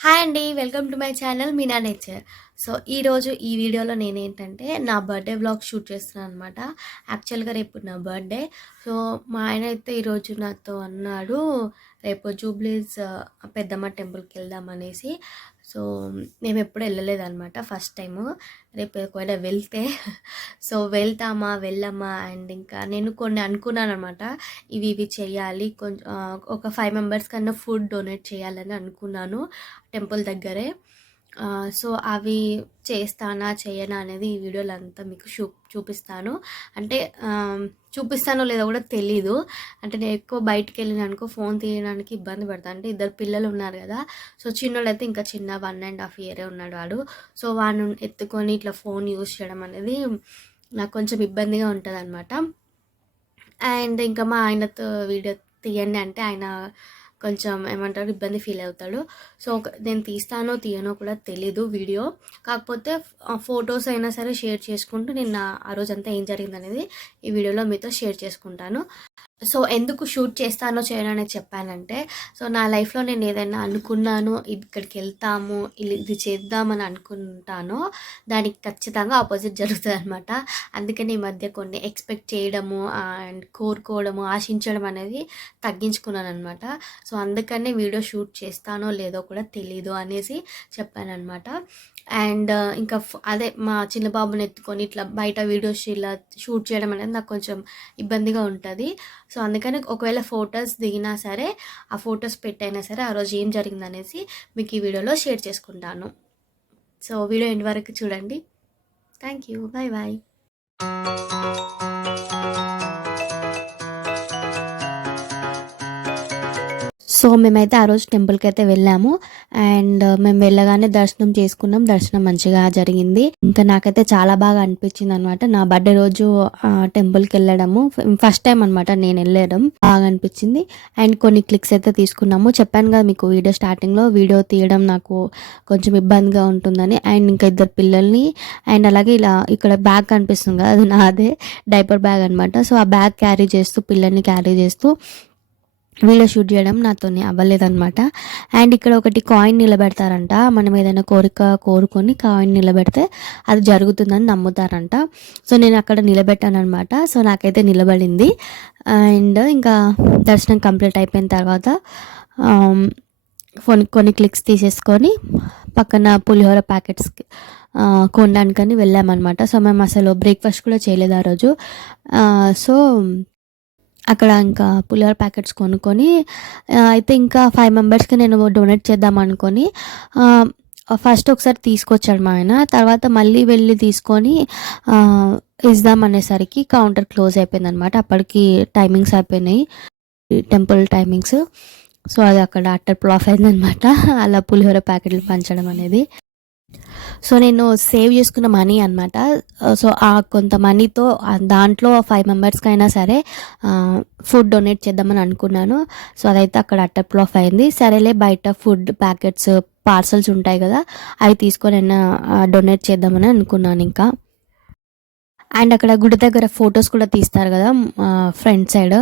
Hi అండి. Welcome to my channel Meena nature. So, ఈరోజు ఈ వీడియోలో నేనేంటంటే నా బర్త్‌డే వ్లాగ్ షూట్ చేస్తున్నాను అనమాట. యాక్చువల్‌గా రేపు నా బర్త్‌డే. సో, మా ఆయన అయితే ఈరోజు నాతో అన్నాడు, రేపు జూబ్లీస్ పెద్దమ్మ టెంపుల్‌కెళ్దామనేసి. సో, మేమెప్పుడు ఎళ్ళలేదనమాట ఫస్ట్ టైము. రేపు ఒకవేళ వెళ్తే సో, వెళ్తామా, వెళ్ళమా అండ్ ఇంకా నేను కొన్ని అనుకున్నాననమాట. ఇవి చేయాలి. ఒక 5 మెంబర్స్ కన్నా ఫుడ్ డొనేట్ చేయాలని అనుకున్నాను టెంపుల్ దగ్గరే. సో, అవి చేస్తానా, చెయ్యనా అనేది ఈ వీడియోలో అంతా మీకు చూపిస్తాను. అంటే చూపిస్తానో లేదో కూడా తెలీదు. అంటే నేను ఎక్కువ బయటికెళ్ళినానుకో ఫోన్ తీయడానికి ఇబ్బంది పడతా. అంటే ఇద్దరు పిల్లలు ఉన్నారు కదా! సో, చిన్నోడైతే ఇంకా చిన్న 1½ ఇయరే ఉన్నాడు వాడు. సో, వాడిని ఎత్తుకొని ఇట్లా ఫోన్ యూజ్ చేయడం అనేది నాకు కొంచెం ఇబ్బందిగా ఉంటదనమాట. అండ్ ఇంకా మా ఆయనతో వీడియో తీయండి అంటే ఆయన కొంచెం ఏమంటారు ఇబ్బంది ఫీల్ అవుతాడు. సో, నేను తీస్తానో తీయనో కూడా తెలీదు వీడియో. కాకపోతే ఫొటోస్ అయినా సరే షేర్ చేసుకుంటూ నేను ఆ రోజంతా ఏం జరిగిందనేది ఈ వీడియోలో మీతో షేర్ చేసుకుంటాను. సో, ఎందుకు షూట్ చేస్తానో చేయనో అనేది చెప్పానంటే, సో, నా లైఫ్‌లో నేను ఏదైనా అనుకున్నాను, ఇక్కడికెళ్తాము, ఇది చేద్దామని అనుకుంటానో, దానికి ఖచ్చితంగా ఆపోజిట్ జరుగుతదనమాట. అందుకని ఈ మధ్య కొన్ని ఎక్స్‌పెక్ట్ చేయడము అండ్ కోరుకోవడము, ఆశించడం అనేది తగ్గించుకున్నాననమాట. సో, అందుకనే వీడియో షూట్ చేస్తానో లేదో కూడా తెలీదు అనేసి చెప్పాననమాట. అండ్ ఇంకా అదే మా చిన్న బాబుని ఎత్తుకొని ఇట్లా బయట వీడియోస్ ఇలా షూట్ చేయడం అనేది నాకు కొంచెం ఇబ్బందిగా ఉంటుంది. సో, అందుకని ఒకవేళ ఫొటోస్ దిగినా సరే, ఆ ఫొటోస్ పెట్టైనా సరే ఆ రోజు ఏం జరిగిందనేసి మీకు ఈ వీడియోలో షేర్ చేసుకుంటాను. సో, వీడియో ఎండ్ వరకు చూడండి. Thank you. Bye bye. So, మేమైతే ఆ రోజు టెంపుల్‌కైతే వెళ్ళాము. అండ్ మేము వెళ్ళగానే దర్శనం చేసుకున్నాం. దర్శనం మంచిగా జరిగింది. ఇంకా నాకైతే చాలా బాగా అనిపించిందనమాట. నా బర్త్‌డే రోజు టెంపుల్‌కెళ్ళడము ఫస్ట్ టైం అనమాట నేనెళ్ళడం. బాగా అనిపించింది. అండ్ కొన్ని క్లిక్స్ అయితే తీసుకున్నాము. చెప్పాను కదా మీకు వీడియో స్టార్టింగ్‌లో వీడియో తీయడం నాకు కొంచెం ఇబ్బందిగా ఉంటుందని. అండ్ ఇంకా ఇద్దరు పిల్లల్ని అండ్ అలాగే ఇలా ఇక్కడ బ్యాగ్ కనిపిస్తుంది కదా! అది నాదే డైపర్ బ్యాగ్ అనమాట. సో, ఆ బ్యాగ్ క్యారీ చేస్తూ పిల్లల్ని క్యారీ చేస్తూ వీడియో షూట్ చేయడం నాతోని అవ్వలేదనమాట. అండ్ ఇక్కడ ఒకటి కాయిన్ నిలబెడతారంట. మనం ఏదైనా కోరిక కోరుకొని కాయిన్ నిలబెడితే అది జరుగుతుందని నమ్ముతారంట. సో, నేను అక్కడ నిలబెట్టాననమాట. సో, నాకైతే నిలబడింది. అండ్ ఇంకా దర్శనం కంప్లీట్ అయిపోయిన తర్వాత కొన్ని క్లిక్స్ తీసేసుకొని పక్కన పులిహోర ప్యాకెట్స్కి కొనడానికని వెళ్ళామన్నమాట. సో, మేము అసలు బ్రేక్ఫాస్ట్ కూడా చేయలేదు ఆ రోజు. సో, అక్కడ ఇంకా పులిహోర ప్యాకెట్స్ కొనుక్కొని అయితే ఇంకా 5 మెంబర్స్‌కి నేను డొనేట్ చేద్దాం అనుకొని ఫస్ట్ ఒకసారి తీసుకొచ్చాడు మా ఆయన. తర్వాత మళ్ళీ వెళ్ళి తీసుకొని ఇద్దాం అనేసరికి కౌంటర్ క్లోజ్ అయిపోయిందనమాట. అప్పటికి టైమింగ్స్ అయిపోయినాయి. Temple timings. సో, అది అక్కడ అట్టర్ ఫ్లాప్ అయిందనమాట. అలా పులిహోర ప్యాకెట్లు పంచడం అనేది. సో, నేను సేవ్ చేసుకున్న మనీ అనమాట. సో, ఆ కొంత మనీతో దాంట్లో 5 మెంబర్స్‌కైనా సరే ఫుడ్ డొనేట్ చేద్దామని అనుకున్నాను. సో, అదైతే అక్కడ అట్టర్ ఫ్లాప్ అయింది. సరేలే బయట ఫుడ్ ప్యాకెట్స్, పార్సల్స్ ఉంటాయి కదా! అవి తీసుకొనైనా డొనేట్ చేద్దామని అనుకున్నాను ఇంకా. అండ్ అక్కడ గుడి దగ్గర ఫొటోస్ కూడా తీస్తారు కదా! Front side.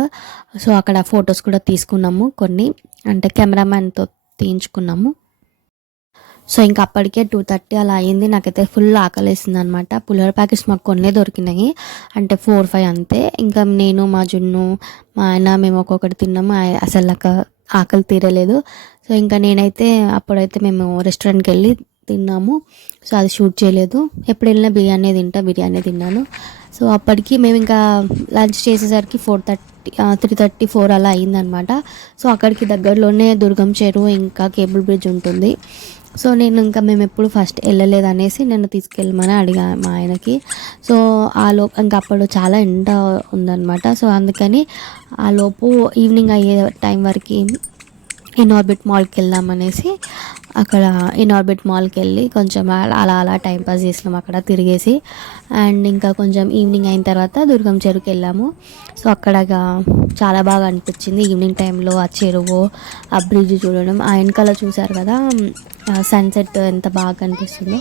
సో, అక్కడ ఫొటోస్ కూడా తీసుకున్నాము కొన్ని. అంటే కెమెరామ్యాన్‌తో తీయించుకున్నాము. సో, ఇంక అప్పటికే 2:30 అలా అయింది. నాకైతే ఫుల్ ఆకలేసిందనమాట. పులిహోర ప్యాకెట్స్ మాకు కొన్నే దొరికినాయి. అంటే 4, 5 అంతే. ఇంకా నేను, మా జున్ను, మా ఆయన మేము ఒక్కొక్కటి తిన్నాము. అసలు నాకు ఆకలి తీరలేదు. సో, ఇంకా నేనైతే అప్పుడైతే మేము రెస్టారెంట్‌కెళ్ళి తిన్నాము. సో, అది షూట్ చేయలేదు. ఎప్పుడు వెళ్ళినా బిర్యానీ తిన్నాను. సో, అప్పటికి మేము ఇంకా లంచ్ చేసేసరికి 3:30, 4 అలా అయిందనమాట. సో, అక్కడికి దగ్గరలోనే దుర్గం చెరువు ఇంకా కేబుల్ బ్రిడ్జ్ ఉంటుంది. సో, నేను ఇంకా మేమెప్పుడు ఫస్ట్ వెళ్ళలేదనేసి నన్ను తీసుకెళ్ళమని అడిగా మా ఆయనకి. సో, ఇంకా అప్పుడు చాలా ఎండ ఉందన్నమాట. సో, అందుకని ఆలోపు ఈవినింగ్ అయ్యే టైం వరకు ఇన్ఆర్బిట్ మాల్కి వెళ్దామనేసి అక్కడ ఇన్ఆర్బిట్ మాల్కి వెళ్ళి కొంచెం అలా టైం పాస్ చేసినాం అక్కడ తిరిగేసి. అండ్ ఇంకా కొంచెం ఈవినింగ్ అయిన తర్వాత దుర్గం చెరువుకి వెళ్ళాము. సో, అక్కడ చాలా బాగా అనిపించింది ఈవినింగ్ టైంలో ఆ చెరువు, ఆ బ్రిడ్జ్ చూడడం. ఆ వెనకాల చూసారు కదా సన్సెట్ ఎంత బాగా కనిపిస్తుందో.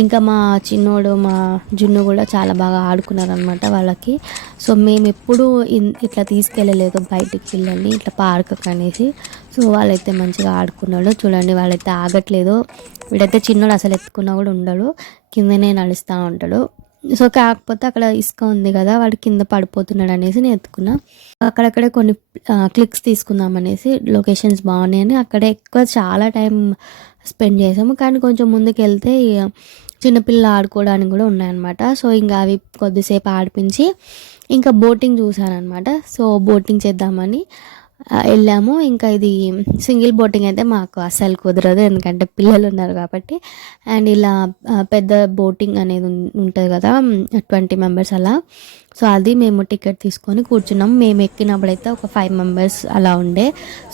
ఇంకా మా చిన్నోడు, మా జున్ను కూడా చాలా బాగా ఆడుకున్నారనమాట వాళ్ళకి. సో, మేము ఎప్పుడు ఇట్లా తీసుకెళ్ళలేదు బయటికి పిల్లల్ని ఇట్లా పార్క్ అనేసి. సో వాళ్ళైతే మంచిగా ఆడుకున్నాడు. చూడండి వాళ్ళైతే ఆగట్లేదు. వీడైతే చిన్నోడు, అసలు ఎత్తుకున్నా కూడా ఉండడు, కిందనే నడుస్తూ ఉంటాడు. సో కాకపోతే అక్కడ ఇసుక ఉంది కదా, వాడు కింద పడిపోతున్నాడు అనేసి నేను ఎత్తుకున్నా. అక్కడక్కడే కొన్ని క్లిక్స్ తీసుకుందాం అనేసి, లొకేషన్స్ బాగున్నాయని అక్కడే ఎక్కువ చాలా టైం స్పెండ్ చేసాము. కానీ కొంచెం ముందుకు వెళ్తే చిన్నపిల్లలు ఆడుకోవడానికి కూడా ఉన్నాయన్నమాట. సో ఇంకా అవి కొద్దిసేపు ఆడిపించి ఇంకా బోటింగ్ చూసానమాట. సో బోటింగ్ చేద్దామని వెళ్ళాము. ఇంకా ఇది సింగిల్ బోటింగ్ అయితే మాకు అస్సలు కుదరదు, ఎందుకంటే పిల్లలు ఉన్నారు కాబట్టి. అండ్ ఇలా పెద్ద బోటింగ్ అనేది ఉంటుంది కదా, 20 మెంబర్స్ అలా. సో అది మేము టికెట్ తీసుకొని కూర్చున్నాం. మేము ఎక్కినప్పుడైతే ఒక 5 మెంబర్స్ అలా ఉండే.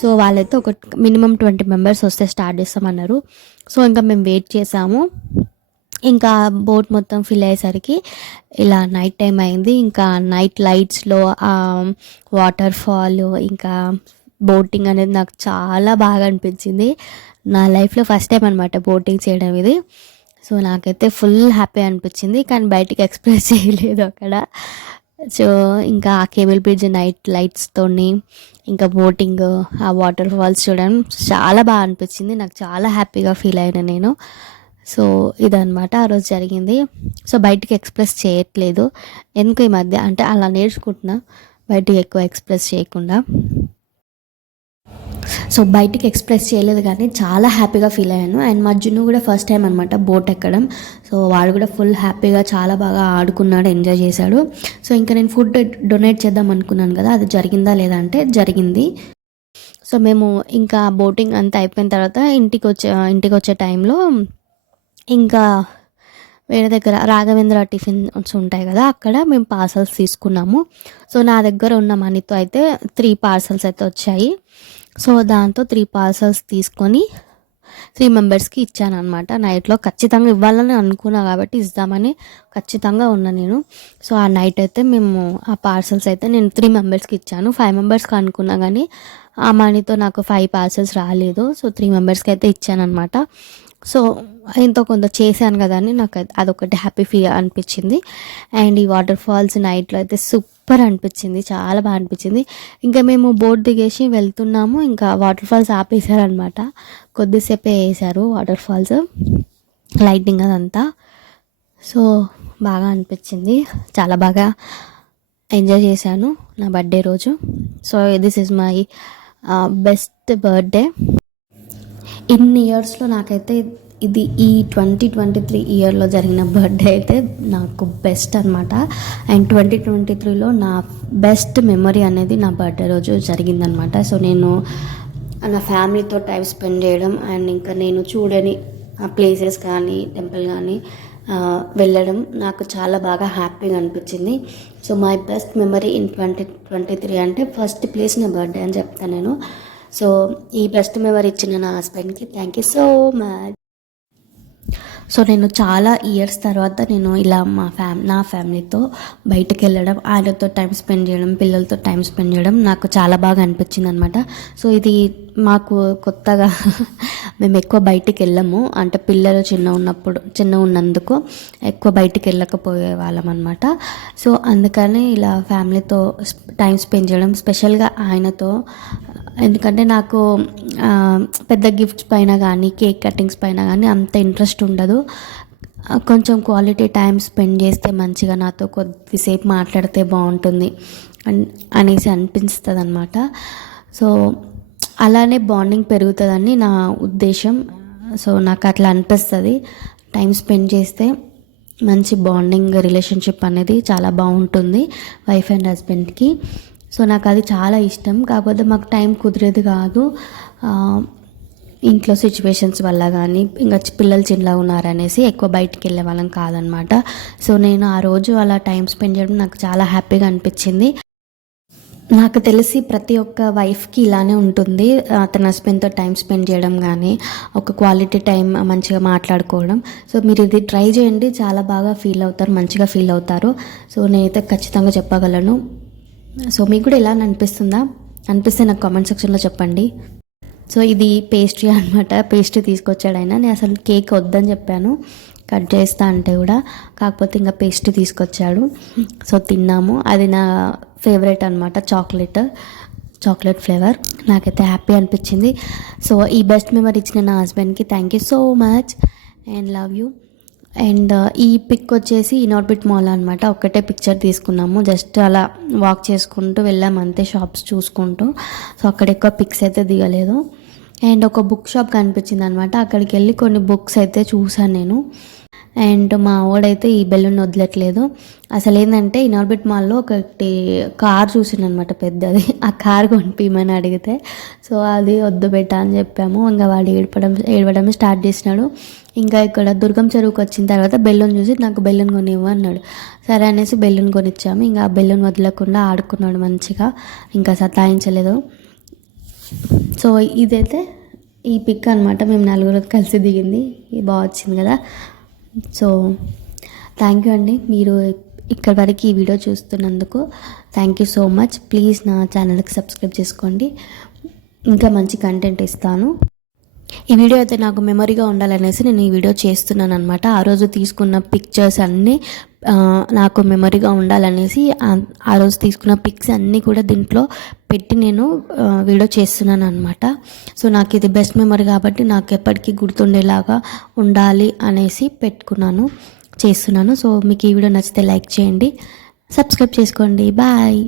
సో వాళ్ళైతే ఒక మినిమం 20 మెంబర్స్ వస్తే స్టార్ట్ చేస్తామన్నారు. సో ఇంకా మేము వెయిట్ చేసాము. ఇంకా బోట్ మొత్తం ఫిల్ అయ్యేసరికి ఇలా నైట్ టైం అయింది. ఇంకా నైట్ లైట్స్లో వాటర్ ఫాల్ ఇంకా బోటింగ్ అనేది నాకు చాలా బాగా అనిపించింది. నా లైఫ్లో ఫస్ట్ టైం అనమాట బోటింగ్ చేయడం ఇది. సో నాకైతే ఫుల్ హ్యాపీ అనిపించింది, కానీ బయటికి ఎక్స్ప్రెస్ చేయలేదు అక్కడ. సో ఇంకా ఆ కేబుల్ బ్రిడ్జ్ నైట్ లైట్స్తోని ఇంకా బోటింగ్, ఆ వాటర్ ఫాల్స్ చూడడం చాలా బాగా అనిపించింది. నాకు చాలా హ్యాపీగా ఫీల్ అయినా నేను. సో ఇదనమాట ఆ రోజు జరిగింది. సో బయటికి ఎక్స్ప్రెస్ చేయట్లేదు, ఎందుకు ఈ మధ్య అంటే అలా నేర్చుకుంటున్నా, బయటికి ఎక్కువ ఎక్స్ప్రెస్ చేయకుండా. సో బయటికి ఎక్స్ప్రెస్ చేయలేదు, కానీ చాలా హ్యాపీగా ఫీల్ అయ్యాను. అండ్ మా జున్ను కూడా ఫస్ట్ టైం అనమాట బోట్ ఎక్కడం. సో వాడు కూడా ఫుల్ హ్యాపీగా చాలా బాగా ఆడుకున్నాడు, ఎంజాయ్ చేశాడు. సో ఇంకా నేను ఫుడ్ డొనేట్ చేద్దాం అనుకున్నాను కదా, అది జరిగిందా లేదా అంటే జరిగింది. సో మేము ఇంకా బోటింగ్ అంతా అయిపోయిన తర్వాత ఇంటికి వచ్చే టైంలో ఇంకా వేరే దగ్గర రాఘవేంద్ర టిఫిన్స్ ఉంటాయి కదా, అక్కడ మేము పార్సల్స్ తీసుకున్నాము. సో నా దగ్గర ఉన్న మనీతో అయితే 3 పార్సల్స్ అయితే వచ్చాయి. సో దాంతో 3 పార్సల్స్ తీసుకొని 3 మెంబర్స్కి ఇచ్చాను అనమాట. నైట్లో ఖచ్చితంగా ఇవ్వాలని అనుకున్నా కాబట్టి ఇద్దామని ఖచ్చితంగా ఉన్నా నేను. సో ఆ నైట్ అయితే మేము ఆ పార్సల్స్ అయితే నేను 3 మెంబర్స్కి ఇచ్చాను. 5 మెంబర్స్కి అనుకున్నా, కానీ ఆ మనీతో నాకు 5 పార్సల్స్ రాలేదు. సో 3 మెంబర్స్కి అయితే ఇచ్చాను అనమాట. సో ఎంతో కొంత చేశాను కదా అని నాకు అదొకటి హ్యాపీ ఫీల్ అనిపించింది. అండ్ ఈ వాటర్ ఫాల్స్ నైట్లో అయితే సూపర్ అనిపించింది, చాలా బాగా అనిపించింది. ఇంకా మేము బోట్ దిగేసి వెళ్తున్నాము, ఇంకా వాటర్ ఫాల్స్ ఆపేశారనమాట. కొద్దిసేపే వేసారు వాటర్ ఫాల్స్, లైటింగ్ అదంతా. సో బాగా అనిపించింది, చాలా బాగా ఎంజాయ్ చేశాను నా బర్త్డే రోజు. So this is my best birthday ఇన్ని ఇయర్స్లో. నాకైతే ఇది ఈ 2023 ఇయర్లో జరిగిన బర్త్డే అయితే నాకు బెస్ట్ అనమాట. అండ్ 2023లో నా బెస్ట్ మెమరీ అనేది నా బర్త్డే రోజు జరిగిందనమాట. సో నేను నా ఫ్యామిలీతో టైం స్పెండ్ చేయడం, అండ్ ఇంకా నేను చూడని ప్లేసెస్ కానీ టెంపుల్ కానీ వెళ్ళడం నాకు చాలా బాగా హ్యాపీగా అనిపించింది. So my best memory in 2023 అంటే ఫస్ట్ ప్లేస్ నా బర్త్డే అని చెప్తాను నేను. సో ఈ బెస్ట్ మెమరీ ఇచ్చిన నా హస్బెండ్కి thank you so much. So నేను చాలా ఇయర్స్ తర్వాత నేను ఇలా నా ఫ్యామిలీతో బయటకు వెళ్ళడం, ఆయనతో టైం స్పెండ్ చేయడం, పిల్లలతో టైం స్పెండ్ చేయడం నాకు చాలా బాగా అనిపించింది అనమాట. సో ఇది మాకు కొత్తగా మేము ఎక్కువ బయటికి వెళ్ళము, అంటే పిల్లలు చిన్న ఉన్నందుకు ఎక్కువ బయటికి వెళ్ళకపోయే వాళ్ళం అనమాట. సో అందుకని ఇలా ఫ్యామిలీతో టైం స్పెండ్ చేయడం, స్పెషల్గా ఆయనతో. ఎందుకంటే నాకు పెద్ద గిఫ్ట్స్ పైన కానీ కేక్ కటింగ్స్ పైన కానీ అంత ఇంట్రెస్ట్ ఉండదు. కొంచెం క్వాలిటీ టైం స్పెండ్ చేస్తే మంచిగా, నాతో కొద్దిసేపు మాట్లాడితే బాగుంటుంది అనేసి అనిపిస్తుంది అనమాట. సో అలానే బాండింగ్ పెరుగుతుందని నా ఉద్దేశం. సో నాకు అట్లా అనిపిస్తుంది, టైం స్పెండ్ చేస్తే మంచి బాండింగ్ రిలేషన్షిప్ అనేది చాలా బాగుంటుంది వైఫ్ అండ్ హస్బెండ్కి. సో నాకు అది చాలా ఇష్టం. కాకపోతే మాకు టైం కుదిరేది కాదు, ఇంట్లో సిచ్యువేషన్స్ వల్ల కానీ, ఇంకా పిల్లలు చిన్నగా ఉన్నారనేసి ఎక్కువ బయటికి వెళ్ళే వాళ్ళం కాదనమాట. సో నేను ఆ రోజు అలా టైం స్పెండ్ చేయడం నాకు చాలా హ్యాపీగా అనిపించింది. నాకు తెలిసి ప్రతి ఒక్క వైఫ్కి ఇలానే ఉంటుంది, తన హస్బెండ్తో టైం స్పెండ్ చేయడం కానీ, ఒక క్వాలిటీ టైం మంచిగా మాట్లాడుకోవడం. సో మీరు ఇది ట్రై చేయండి, చాలా బాగా ఫీల్ అవుతారు, మంచిగా ఫీల్ అవుతారు. సో నేనైతే ఖచ్చితంగా చెప్పగలను. సో మీకు కూడా ఎలా అనిపిస్తే నాకు కామెంట్ సెక్షన్లో చెప్పండి. సో ఇది పేస్ట్రీ అనమాట, పేస్ట్రీ తీసుకొచ్చాడు ఆయన. నేను అసలు కేక్ వద్దని చెప్పాను, కట్ చేస్తా అంటే కూడా, కాకపోతే ఇంకా పేస్ట్రీ తీసుకొచ్చాడు. సో తిన్నాము, అది నా ఫేవరెట్ అనమాట, చాక్లెట్ ఫ్లేవర్. నాకైతే హ్యాపీ అనిపించింది. సో ఈ బెస్ట్ మెమరీ ఇచ్చిన నా హస్బెండ్కి thank you so much and love you. And ఈ పిక్ వచ్చేసి ఇనార్బిట్ మాల్ అనమాట. ఒక్కటే పిక్చర్ తీసుకున్నాము, జస్ట్ అలా వాక్ చేసుకుంటూ వెళ్ళాము అంతే, షాప్స్ చూసుకుంటూ. సో అక్కడ ఎక్కువ పిక్స్ అయితే దిగలేదు. అండ్ ఒక బుక్ షాప్ కనిపించింది అనమాట, అక్కడికి వెళ్ళి కొన్ని బుక్స్ అయితే చూసాను నేను. అండ్ మా వాడైతే ఈ బెలూన్ వదలట్లేదు. అసలు ఏంటంటే ఇనార్బిట్ మాల్లో ఒకటి కార్ చూసిండనమాట పెద్దది, ఆ కార్ కొనిపిమని అడిగితే సో అది వద్దు పెట్టా అని చెప్పాము. ఇంకా వాడు ఏడవడం స్టార్ట్ చేసినాడు. ఇంకా ఇక్కడ దుర్గం చెరువుకి వచ్చిన తర్వాత బెలూన్ చూసి నాకు బెలూన్ కొనివ్వు అన్నాడు. సరే అనేసి బెలూన్ కొనిచ్చాము. ఇంకా ఆ బెలూన్ వదలకుండా ఆడుకున్నాడు మంచిగా, ఇంకా సతాయించలేదు. సో ఇదైతే ఈ పిక్ అనమాట, మేము నలుగురు కలిసి దిగింది. ఇది బాగా వచ్చింది కదా. సో థ్యాంక్ యూ అండి, మీరు ఇక్కడి వరకు ఈ వీడియో చూస్తున్నందుకు thank you so much. Please నా ఛానల్కి సబ్స్క్రైబ్ చేసుకోండి, ఇంకా మంచి కంటెంట్ ఇస్తాను. ఈ వీడియో అయితే నాకు మెమరీగా ఉండాలనేసి నేను ఈ వీడియో చేస్తున్నాను అనమాట. ఆ రోజు తీసుకున్న పిక్చర్స్ అన్నీ నాకు మెమరీగా ఉండాలనేసి ఆ రోజు తీసుకున్న పిక్స్ అన్నీ కూడా దీంట్లో పెట్టి నేను వీడియో చేస్తున్నాను అనమాట. సో నాకు ఇది బెస్ట్ మెమరీ కాబట్టి నాకు ఎప్పటికీ గుర్తుండేలాగా ఉండాలి అనేసి చేస్తున్నాను. సో మీకు ఈ వీడియో నచ్చితే లైక్ చేయండి, సబ్స్క్రైబ్ చేసుకోండి. బాయ్.